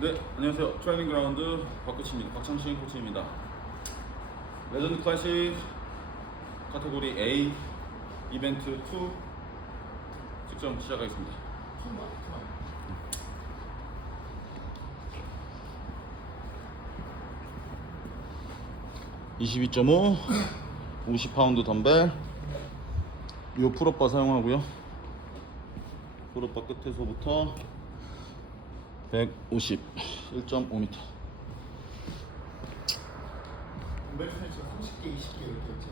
네, 안녕하세요. 트레이닝 그라운드 박코치입니다. 박창신 코치입니다. 레전드 클래식 카테고리 A 이벤트 2 측정 시작하겠습니다. 22.5 50파운드 덤벨 요 풀업바 사용하고요. 풀업바 끝에서부터 150 1.5m 덤벨 스트레치가 30개, 20개 이렇게 있지.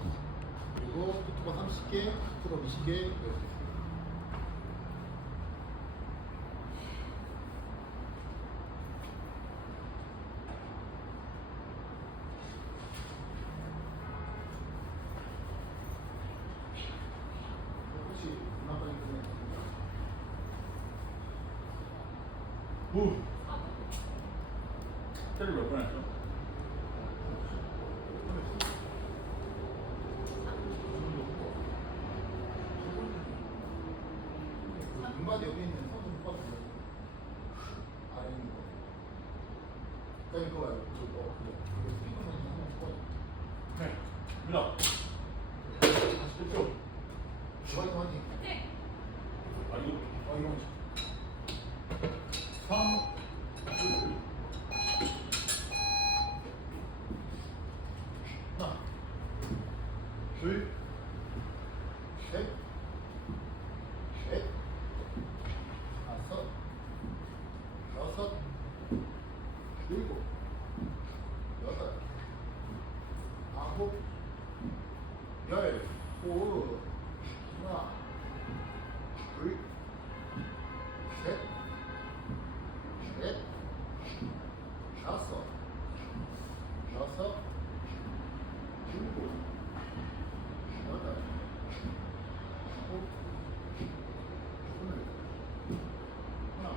그리고 투투가 30개, 풀업 20개 이렇게. 있어요. 혹시 누나까지 보내셨습니까? 오! 테를 몇번 했죠? 눈바디 옆에 있는 못 봤어요. 아래 있는 거. 그러니까 이거 봐요. 저거 그거. 그거 스피커만 한번 꺼. 네, 밀어. 다시 또. 주바이트 하니. 아 이거 어 이런 거. 3 하나 둘 셋, 넷, 다섯, 여섯, 일곱, 여덟, 아홉, 열, 오, 하나, 둘, 셋, 넷, 다섯, 여섯, 일곱, 여덟, 아홉, 스물, 하나,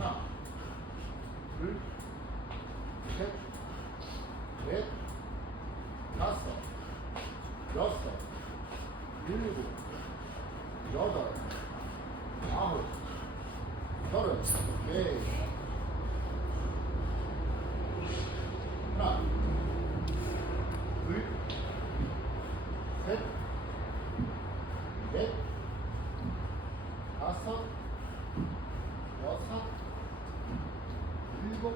하나, 둘, 셋, 넷, 다섯, 여섯, 일곱, 여덟, 아홉, 서른. 오케이. 하나, 둘, 셋, 넷, 다섯, 여섯, 일곱,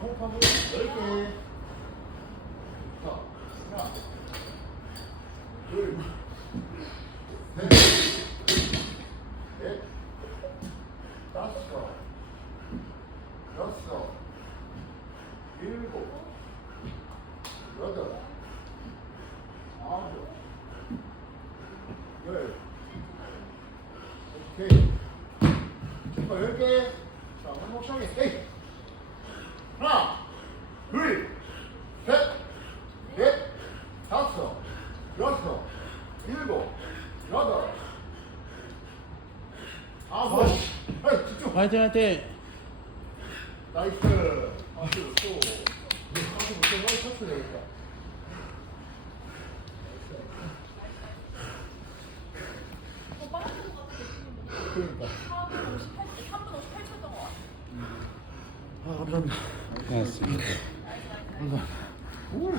红烤肉，对的。 화이팅 화이팅 나이스. 파스 또. 파스 못해. 되겠다. 더 빨랐던 것 같아. 그러니까. 4분 58, 3분 58초였던 것 같아. 아 감사합니다. 고맙습니다 나이스 나이스 나이스. 우.